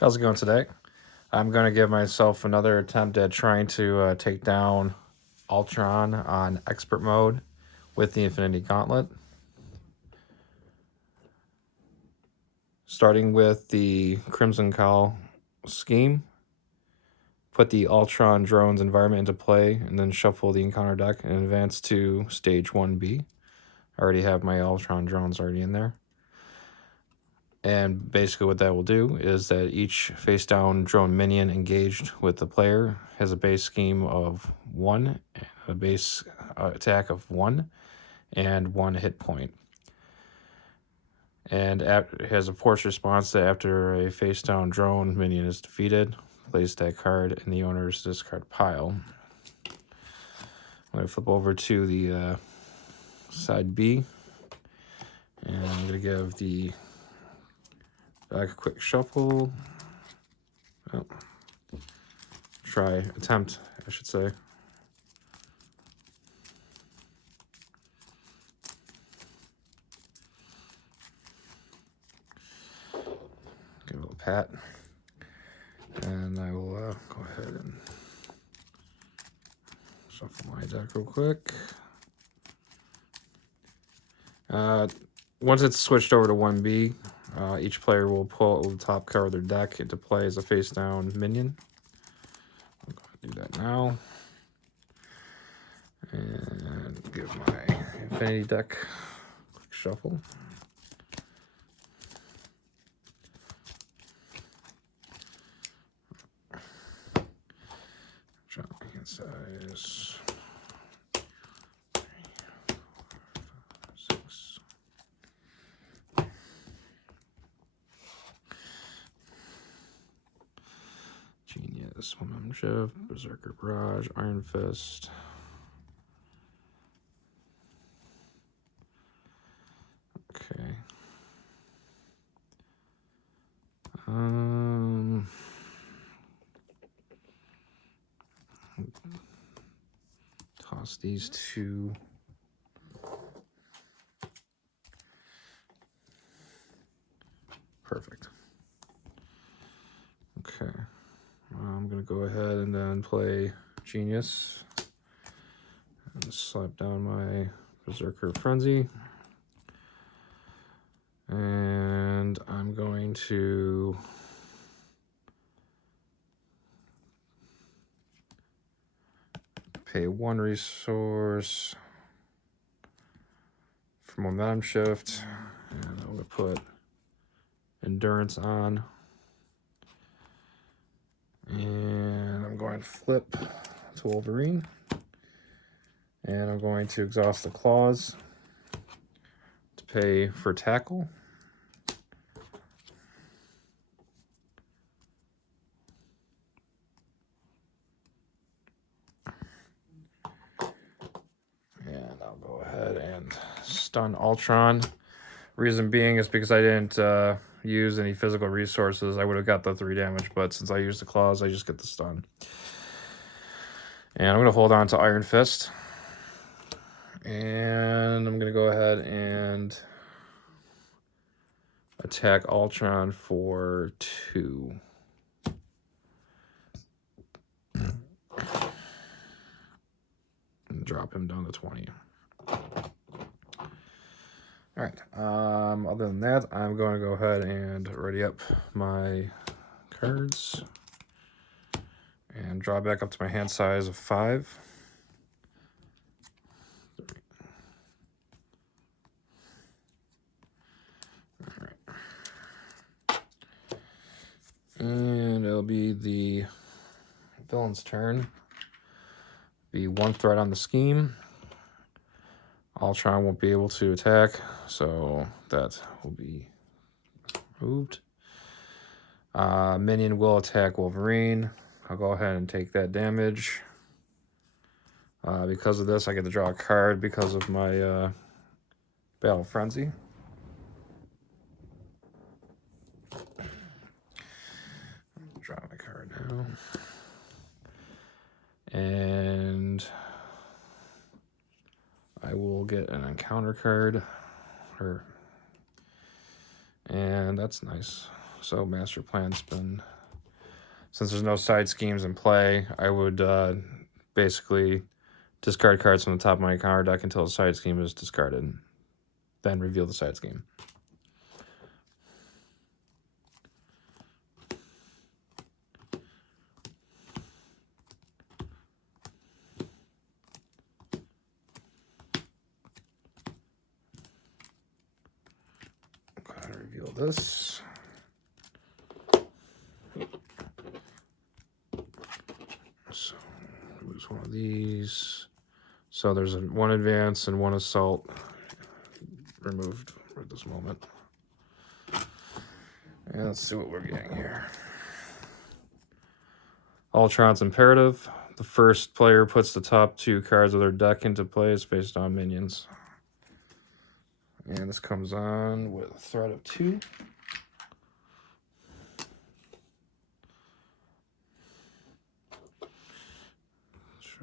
How's it going today? I'm going to give myself another attempt at trying to take down Ultron on expert mode with the Infinity Gauntlet. Starting with the Crimson Call scheme, put the Ultron drone's environment into play, and then shuffle the encounter deck and advance to stage 1B. I already have my Ultron drones already in there. And basically what that will do is that each face-down drone minion engaged with the player has a base scheme of 1, a base attack of 1, and 1 hit point. And it has a force response that after a face-down drone minion is defeated, place that card in the owner's discard pile. I'm going to flip over to the side B, and I'm going to give the back a quick shuffle. Oh. Attempt, I should say. Give it a little pat. And I will go ahead and shuffle my deck real quick. Once it's switched over to 1B, each player will pull the top card of their deck into play as a face-down minion. I'm going to do that now. And give my Infinity deck a quick shuffle. Drop my hand size. 6. Genius, Momentum Shift, Berserker Barrage, Iron Fist. Okay. Toss these two. Perfect. Okay. I'm going to go ahead and then play Genius and slap down my Berserker Frenzy. And I'm going to pay 1 resource for Momentum Shift. And I'm going to put Endurance on. And I'm going to flip to Wolverine. And I'm going to exhaust the claws to pay for tackle. And I'll go ahead and stun Ultron. Reason being is because I didn't use any physical resources. I would have got the 3 damage, but since I used the claws, I just get the stun. And I'm going to hold on to Iron Fist. And I'm going to go ahead and attack Ultron for 2. And drop him down to 20. Alright, other than that, I'm going to go ahead and ready up my cards. And draw back up to my hand size of 5. And it'll be the villain's turn. Be 1 threat on the scheme. Ultron won't be able to attack, so that will be moved. Minion will attack Wolverine. I'll go ahead and take that damage. Because of this, I get to draw a card because of my Battle Frenzy. Draw my card now. And I will get an encounter card. And that's nice. So master plan's been, since there's no side schemes in play, I would basically discard cards from the top of my counter deck until the side scheme is discarded. Then reveal the side scheme. Go ahead and reveal this. So lose one of these. So there's one advance and one assault removed at this moment. And let's see what we're getting here. Ultron's imperative. The first player puts the top 2 cards of their deck into play is based on minions. And this comes on with a threat of 2.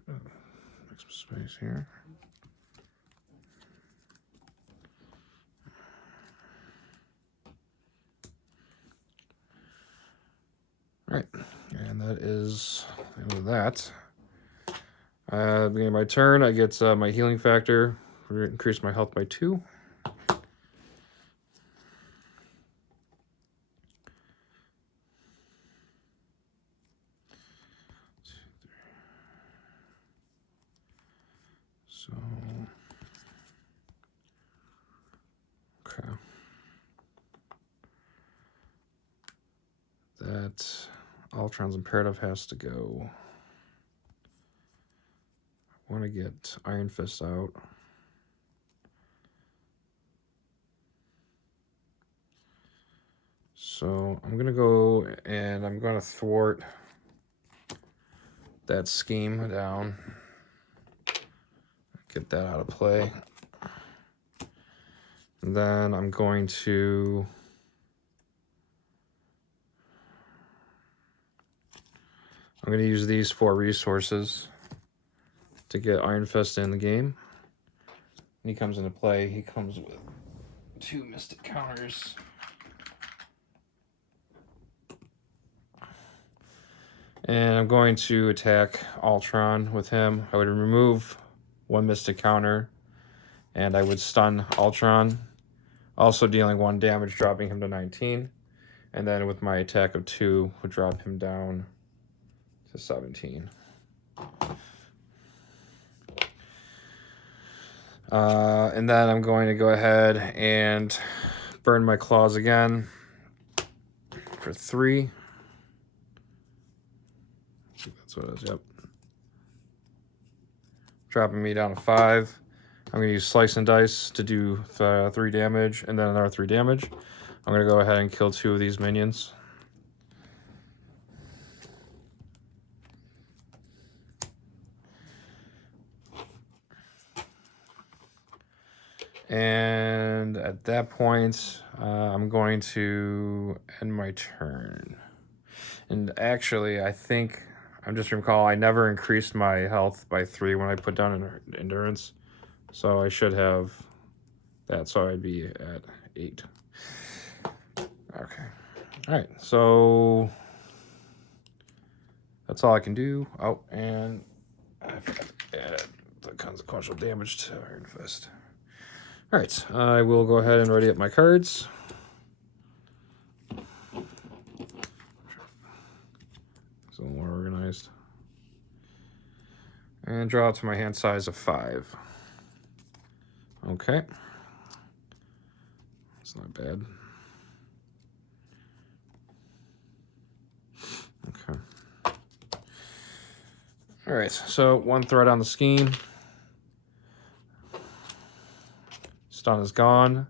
Make some space here. All right, and that is the end of that. Beginning of my turn, I get my healing factor, increase my health by 2. So, okay. That Ultron's imperative has to go. I want to get Iron Fist out. So I'm going to go and I'm going to thwart that scheme down. Get that out of play. And then I'm going to use these 4 resources to get Iron Fist in the game. When he comes into play, he comes with 2 Mystic counters. And I'm going to attack Ultron with him. I would remove 1 Mystic counter, and I would stun Ultron, also dealing 1 damage, dropping him to 19. And then with my attack of 2, would drop him down to 17. And then I'm going to go ahead and burn my claws again for 3. That's what it is, yep. Dropping me down to 5. I'm going to use Slice and Dice to do 3 damage, and then another 3 damage. I'm going to go ahead and kill 2 of these minions. And at that point, I'm going to end my turn. And actually, I think, I'm just recalling, I never increased my health by 3 when I put down endurance. So I should have that, so I'd be at 8. Okay. All right, so that's all I can do. Oh, and I forgot to add the consequential damage to Iron Fist. All right, I will go ahead and ready up my cards. It's a little more organized. And draw to my hand size of 5. Okay. It's not bad. Okay. All right, so 1 threat on the scheme. Stun is gone.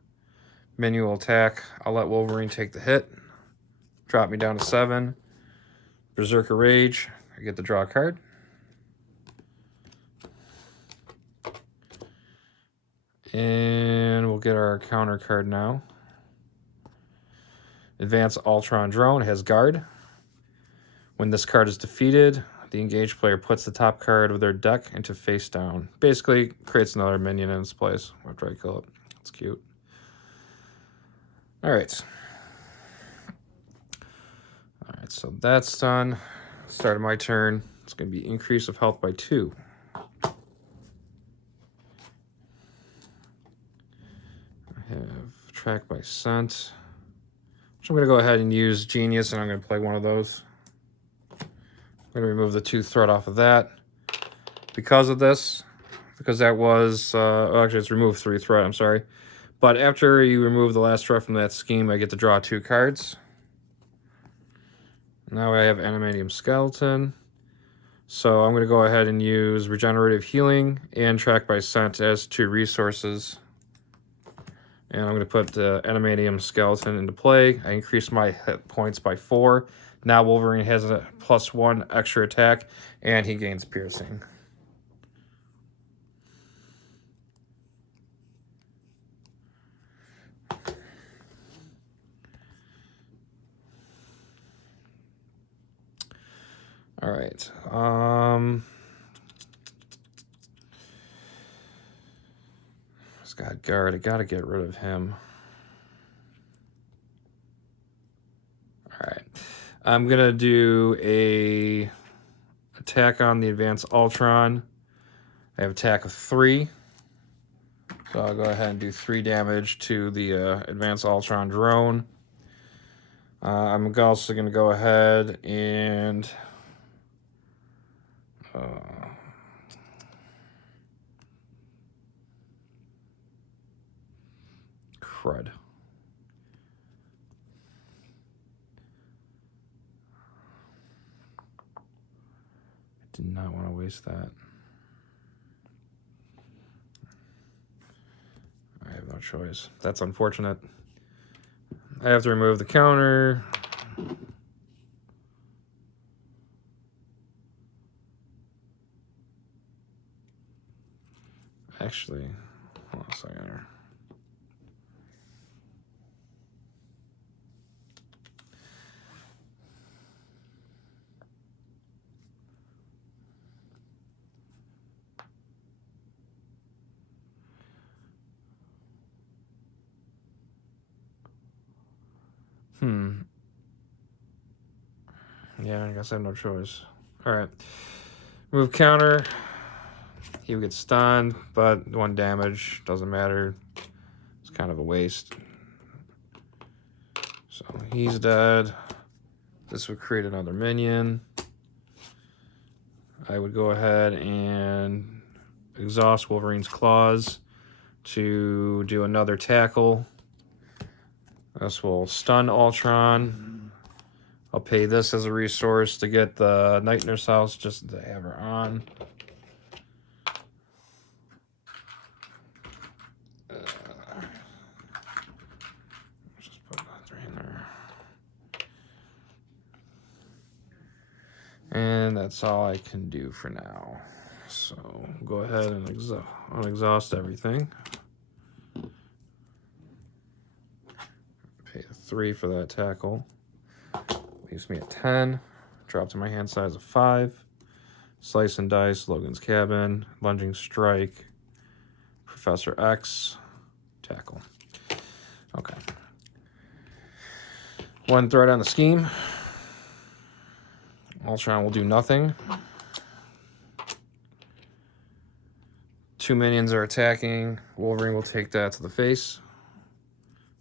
Minion will attack. I'll let Wolverine take the hit. Drop me down to 7. Berserker Rage. I get to draw a card. And we'll get our counter card now. Advance Ultron Drone. It has Guard. When this card is defeated, the engaged player puts the top card of their deck into face down. Basically, creates another minion in its place after I kill it. It's cute. All right. so that's done. Start of my turn. It's going to be increase of health by 2. I have track by scent. So I'm going to go ahead and use Genius, and I'm going to play one of those. I'm going to remove the 2 threat off of that. Because of this, because that was, actually it's removed 3 threat, I'm sorry. But after you remove the last threat from that scheme, I get to draw 2 cards. Now I have Animanium Skeleton. So I'm going to go ahead and use Regenerative Healing and Track by Scent as 2 resources. And I'm going to put the Animanium Skeleton into play. I increase my hit points by 4. Now Wolverine has a +1 extra attack, and he gains piercing. All right. Scott Guard, I gotta get rid of him. All right. I'm gonna do a attack on the Advanced Ultron. I have attack of 3. So I'll go ahead and do 3 damage to the Advanced Ultron drone. I'm also gonna go ahead and crud. I did not want to waste that. I have no choice. That's unfortunate. I have to remove the counter. Actually, hold on a second here. Yeah, I guess I have no choice. Alright. Move counter. He would get stunned, but 1 damage. Doesn't matter. It's kind of a waste. So he's dead. This would create another minion. I would go ahead and exhaust Wolverine's claws to do another tackle. This will stun Ultron. I'll pay this as a resource to get the Night Nurse House just to have her on. Just put that 3 in there. And that's all I can do for now. So go ahead and unexhaust everything. Pay a 3 for that tackle. Leaves me at 10. Drop to my hand size of 5. Slice and Dice, Logan's Cabin, Lunging Strike, Professor X, tackle. Okay. 1 threat on the scheme. Ultron will do nothing. 2 minions are attacking. Wolverine will take that to the face.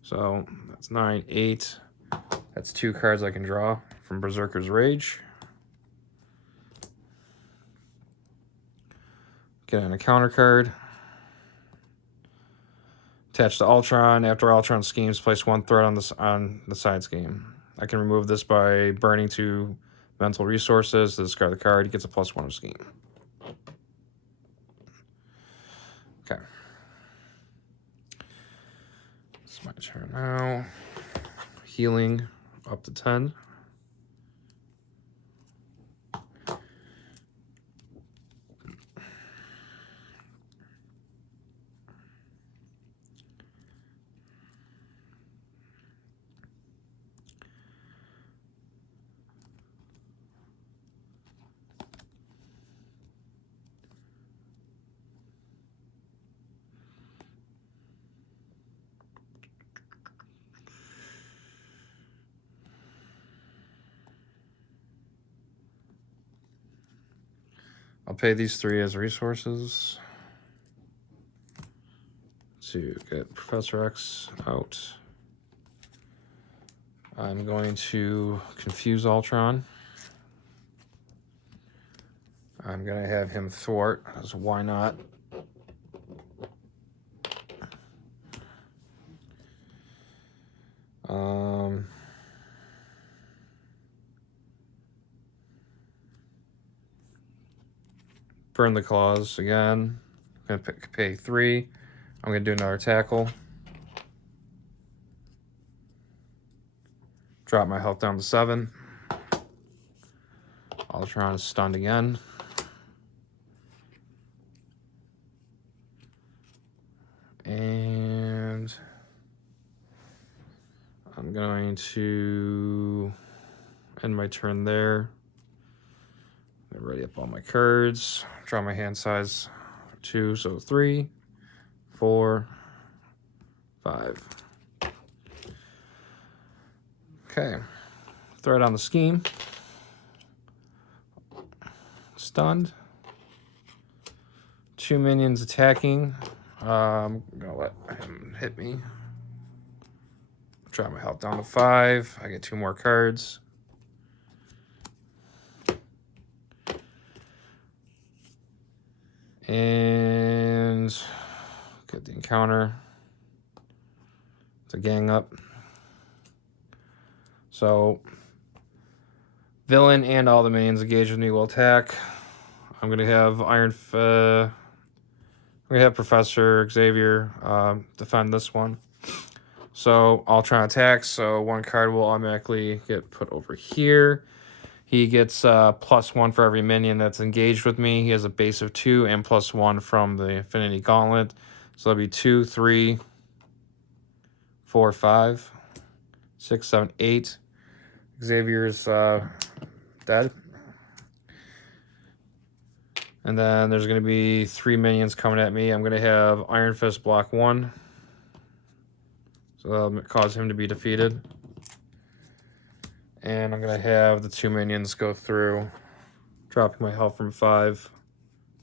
So that's 9, 8. That's 2 cards I can draw from Berserker's Rage. Get on a counter card. Attach to Ultron. After Ultron schemes, place 1 threat on the side scheme. I can remove this by burning 2 mental resources to discard the card. He gets a +1 of scheme. Okay. It's my turn now. Healing up to 10. I'll pay these 3 as resources to get Professor X out. I'm going to confuse Ultron. I'm going to have him thwart, because why not? Burn the claws again. I'm going to pay 3. I'm going to do another tackle. Drop my health down to 7. Ultron is stunned again. And I'm going to end my turn there. Ready up all my cards. Draw my hand size 2, so 3, 4, 5. Okay. Threat on the scheme. Stunned. 2 minions attacking. I'm gonna let him hit me. Drop my health down to 5. I get 2 more cards. And get the encounter. It's a gang up. So villain and all the minions engaged with me will attack. I'm gonna have I'm gonna have Professor Xavier defend this one. So Ultron attacks. So 1 card will automatically get put over here. He gets +1 for every minion that's engaged with me. He has a base of 2 and +1 from the Infinity Gauntlet. So that'll be 2, 3, 4, 5, 6, 7, 8. Xavier's dead. And then there's going to be 3 minions coming at me. I'm going to have Iron Fist block 1. So that'll cause him to be defeated. And I'm going to have the 2 minions go through, dropping my health from 5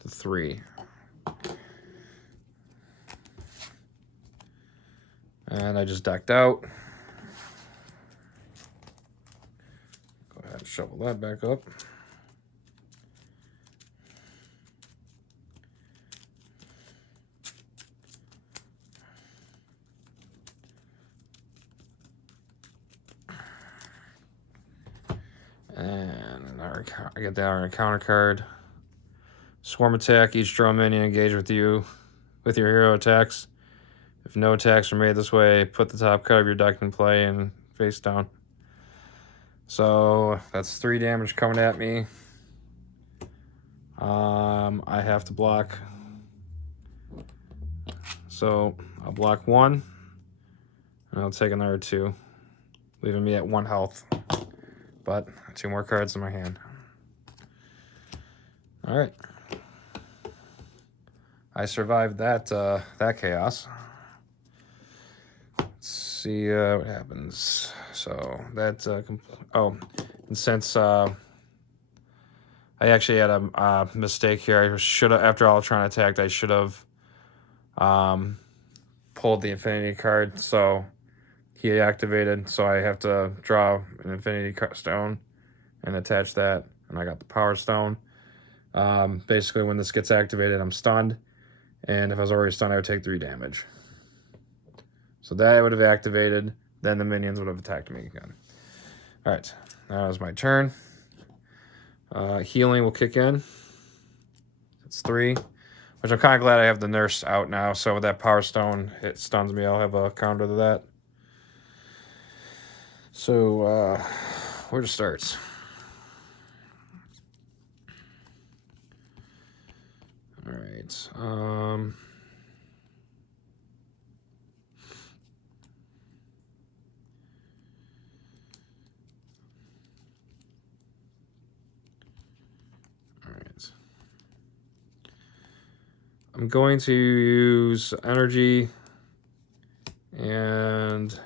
to 3. And I just decked out. Go ahead and shovel that back up. And I get that on a counter card. Swarm attack. Each draw minion engage with you with your hero attacks. If no attacks are made this way, put the top card of your deck in play and face down. So that's 3 damage coming at me. I have to block. So I'll block 1. And I'll take another 2. Leaving me at 1 health. But 2 more cards in my hand. Alright. I survived that that chaos. Let's see what happens. So that and since I actually had a mistake here. I should have, after Ultron attacked, I should have pulled the Infinity card. So he activated. So I have to draw an Infinity Stone and attach that. And I got the Power Stone. Basically, when this gets activated, I'm stunned. And if I was already stunned, I would take 3 damage. So that would have activated. Then the minions would have attacked me again. All right, that was my turn. Healing will kick in. It's 3, which I'm kind of glad I have the nurse out now. So with that Power Stone, it stuns me. I'll have a counter to that. So where to start? All right. I'm going to use energy and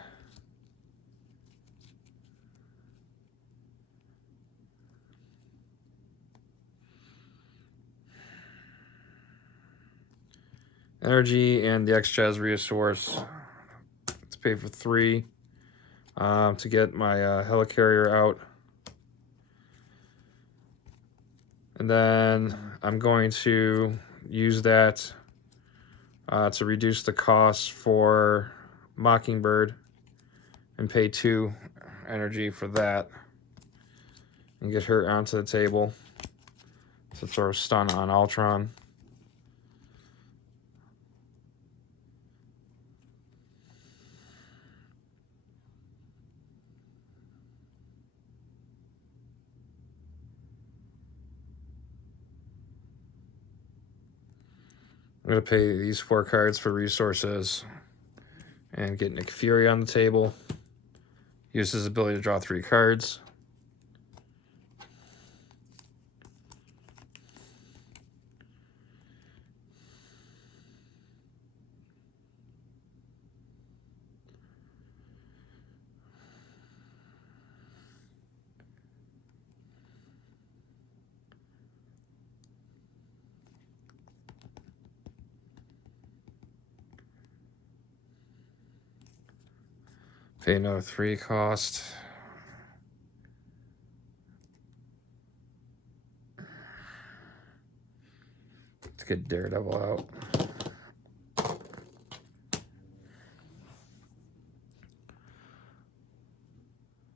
energy and the X-Chaz resource to pay for 3 to get my helicarrier out. And then I'm going to use that to reduce the cost for Mockingbird and pay 2 energy for that and get her onto the table to throw a stun on Ultron. I'm going to pay these 4 cards for resources and get Nick Fury on the table. Use his ability to draw 3 cards. Pay another 3 cost. To get Daredevil out.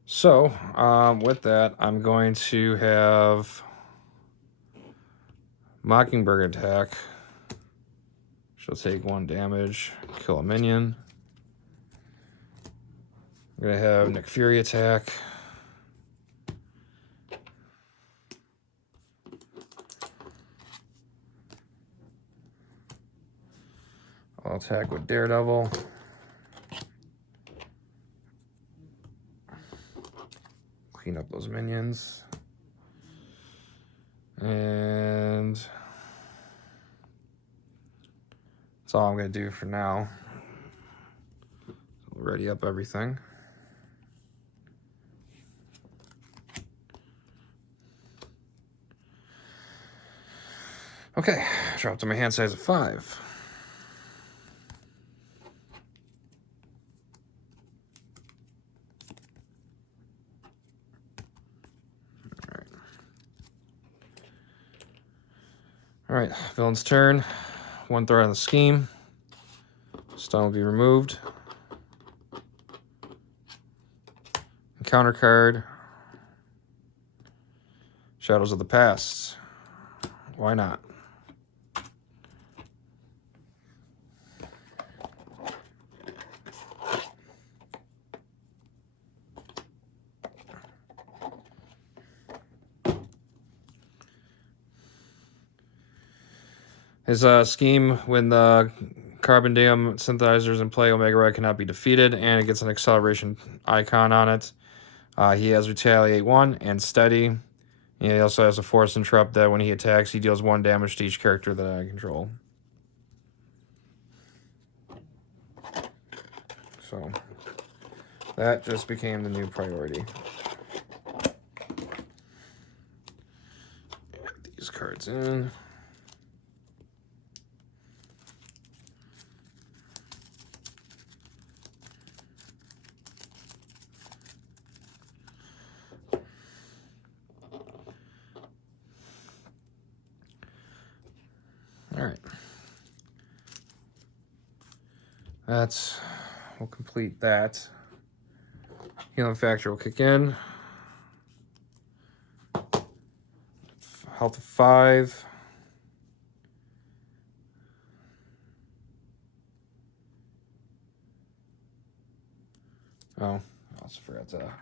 So, with that, I'm going to have Mockingbird attack. She'll take 1 damage, kill a minion. I'm going to have Nick Fury attack. I'll attack with Daredevil. Clean up those minions. And that's all I'm going to do for now. Ready up everything. Okay, drop to my hand size of 5. All right, villain's turn. 1 throw on the scheme. Stun will be removed. Counter card. Shadows of the Past. Why not? His scheme, when the Carbondium synthesizers in play, Omega Red cannot be defeated, and it gets an acceleration icon on it. He has Retaliate 1 and Steady. He also has a Force Interrupt that when he attacks, he deals 1 damage to each character that I control. So, that just became the new priority. Add these cards in. All right. We'll complete that. Healing Factor will kick in. Health of 5. Oh, I also forgot to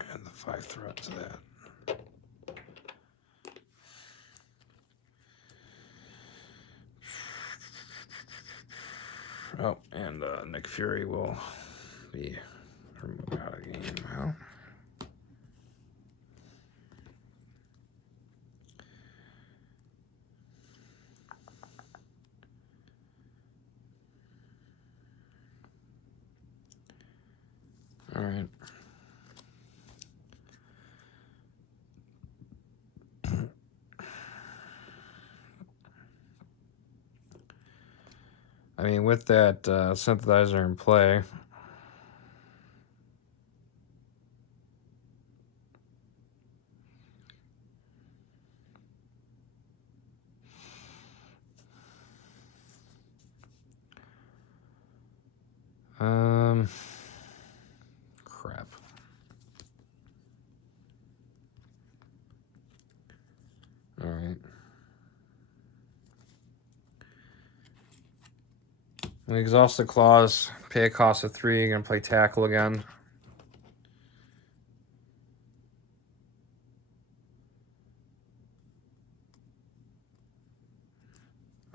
add the 5 threat to that. Oh, and Nick Fury will be removed out of the game now. All right. mean, with that synthesizer in play, crap. All right. We exhaust the claws, pay a cost of 3, gonna play tackle again.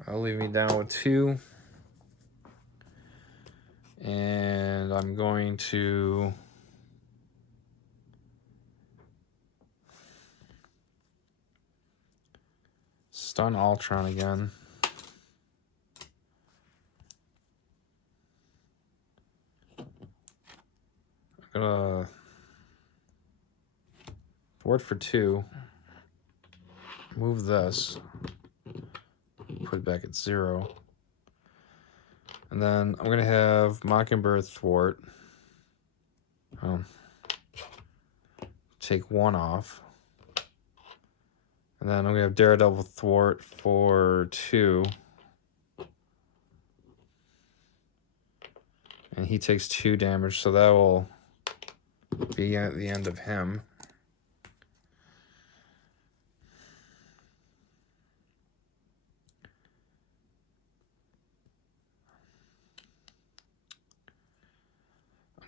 I'll leave me down with 2. And I'm going to stun Ultron again. I'm gonna board for 2. Move this. Put it back at 0. And then I'm gonna have Mockingbird thwart. Take 1 off. And then I'm gonna have Daredevil thwart for 2. And he takes 2 damage, so that will be at the end of him.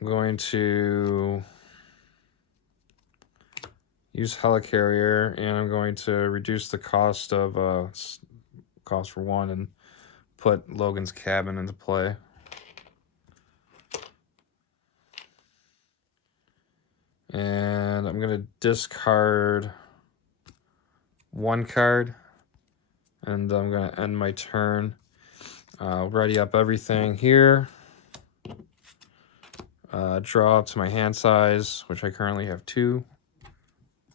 I'm going to use Helicarrier, and I'm going to reduce the cost of cost for 1 and put Logan's cabin into play. And I'm gonna discard 1 card, and I'm gonna end my turn. Ready up everything here. Draw up to my hand size, which I currently have 2,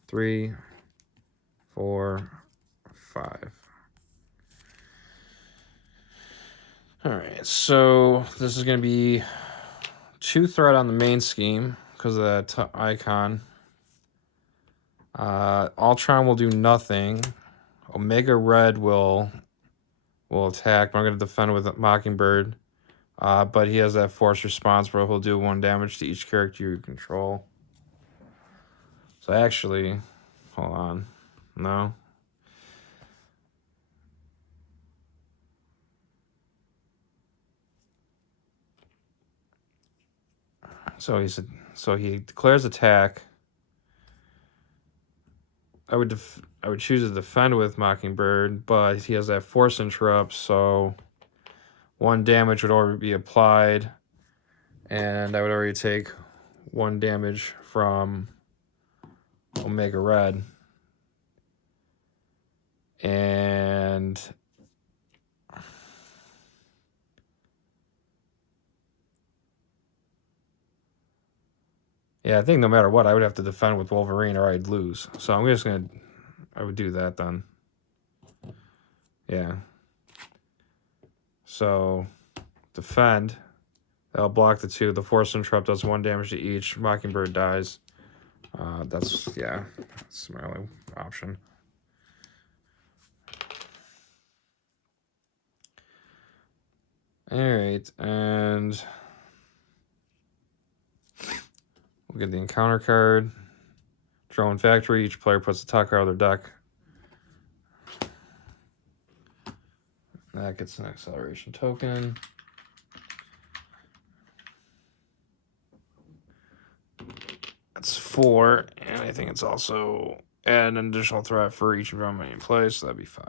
3, 4, 5. All right, so this is going to be 2 threat on the main scheme because of that icon. Ultron will do nothing. Omega Red will attack. I'm going to defend with Mockingbird. But he has that force response where he'll do 1 damage to each character you control. So actually, hold on. No. So he declares attack. I would choose to defend with Mockingbird, but he has that force interrupt, so 1 damage would already be applied, and I would already take 1 damage from Omega Red. And yeah, I think no matter what, I would have to defend with Wolverine or I'd lose. So I'm just gonna, I would do that then. Yeah. So defend. That'll block the 2. The force interrupt does 1 damage to each. Mockingbird dies. That's my only option. All right, and we'll get the encounter card. Drone Factory. Each player puts a top card of their deck. That gets an acceleration token. That's 4, and I think it's also add an additional threat for each environment in play, so that'd be 5.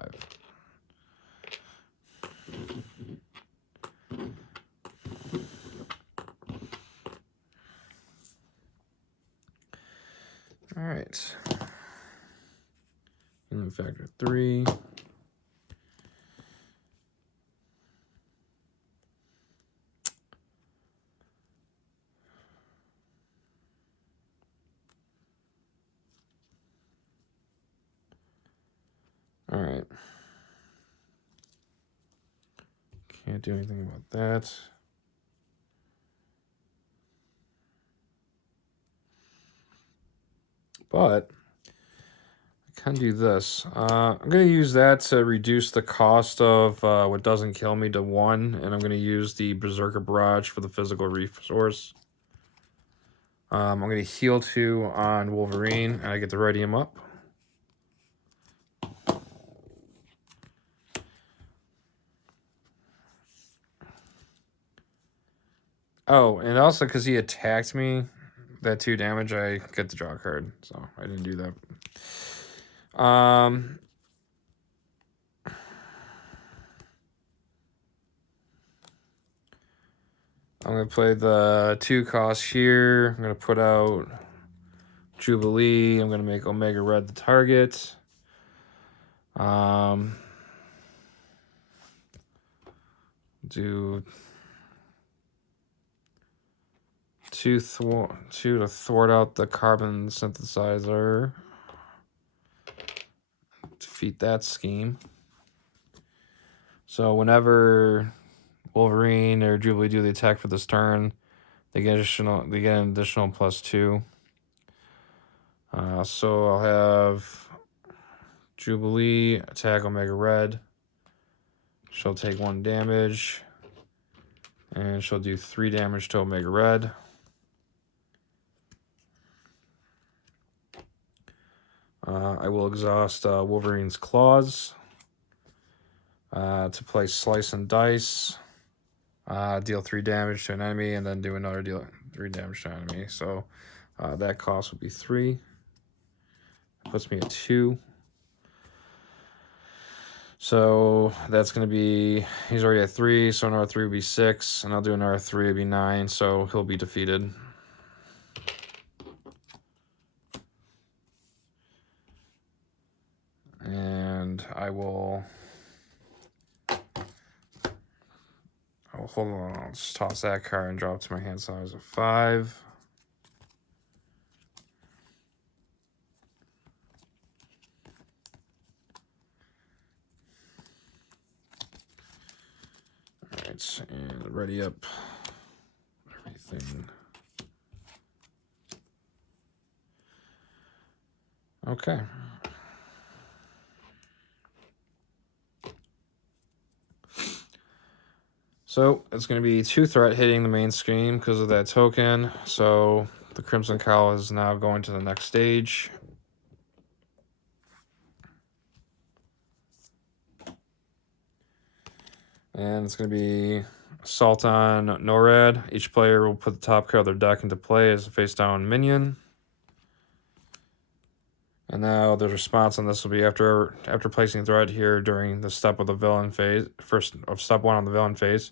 All right. Healing factor 3. All right. Can't Can't do anything about that. But I can do this. I'm going to use that to reduce the cost of what doesn't kill me to 1. And I'm going to use the Berserker Barrage for the physical resource. I'm going to heal 2 on Wolverine, and I get to ready him up. Oh, and also because he attacked me, that 2 damage, I get to draw a card. So I didn't do that. I'm going to play the 2 costs here. I'm going to put out Jubilee. I'm going to make Omega Red the target. Do 2 to thwart out the carbon synthesizer. Defeat that scheme. So whenever Wolverine or Jubilee do the attack for this turn, they get an additional +2. So I'll have Jubilee attack Omega Red. She'll take 1 damage, and she'll do 3 damage to Omega Red. I will exhaust Wolverine's Claws to play Slice and Dice. Deal 3 damage to an enemy, and then do another deal 3 damage to an enemy. So that cost would be 3. Puts me at 2. So that's going to be, he's already at 3, so another 3 would be 6, and I'll do another 3, would be 9, so he'll be defeated. And I will, hold on, I'll just toss that card and drop it to my hand size of 5. Alright, and ready up everything. Okay. So it's going to be 2 threat hitting the main screen because of that token. So the Crimson Cowl is now going to the next stage. And it's going to be Assault on NORAD. Each player will put the top card of their deck into play as a face-down minion. And now the response on this will be after placing threat here during the step of the villain phase, step 1 on the villain phase.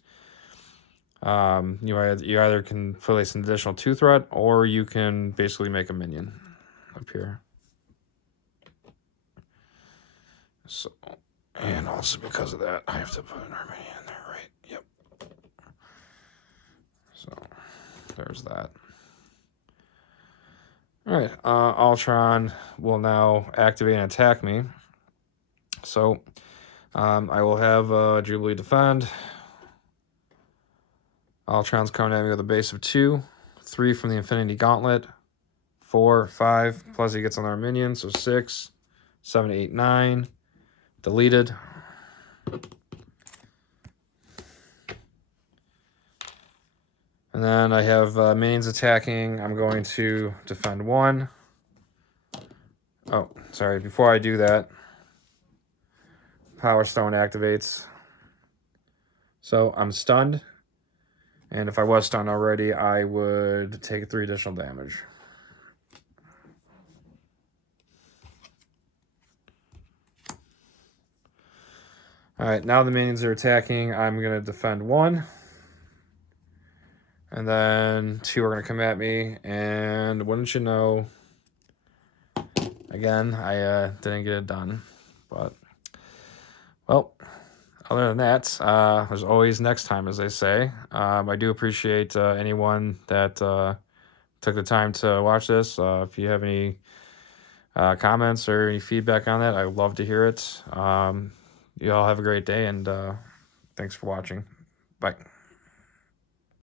You either can place an additional 2 threat, or you can basically make a minion up here. So, and also because of that, I have to put an minion in there, right? Yep. So there's that. All right, Ultron will now activate and attack me. So I will have Jubilee defend. Ultron's coming at me with a base of 2, 3 from the Infinity Gauntlet, 4, 5, plus he gets another minion, so 6, 7, 8, 9, deleted. And then I have minions attacking. I'm going to defend 1. Oh, sorry, before I do that, Power Stone activates. So I'm stunned. And if I was stunned already, I would take 3 additional damage. Alright, now the minions are attacking. I'm going to defend 1. And then 2 are going to come at me. And wouldn't you know, again, I didn't get it done. But, well, other than that, there's always next time, as they say. I do appreciate anyone that took the time to watch this. If you have any comments or any feedback on that, I would love to hear it. You all have a great day, and thanks for watching. Bye.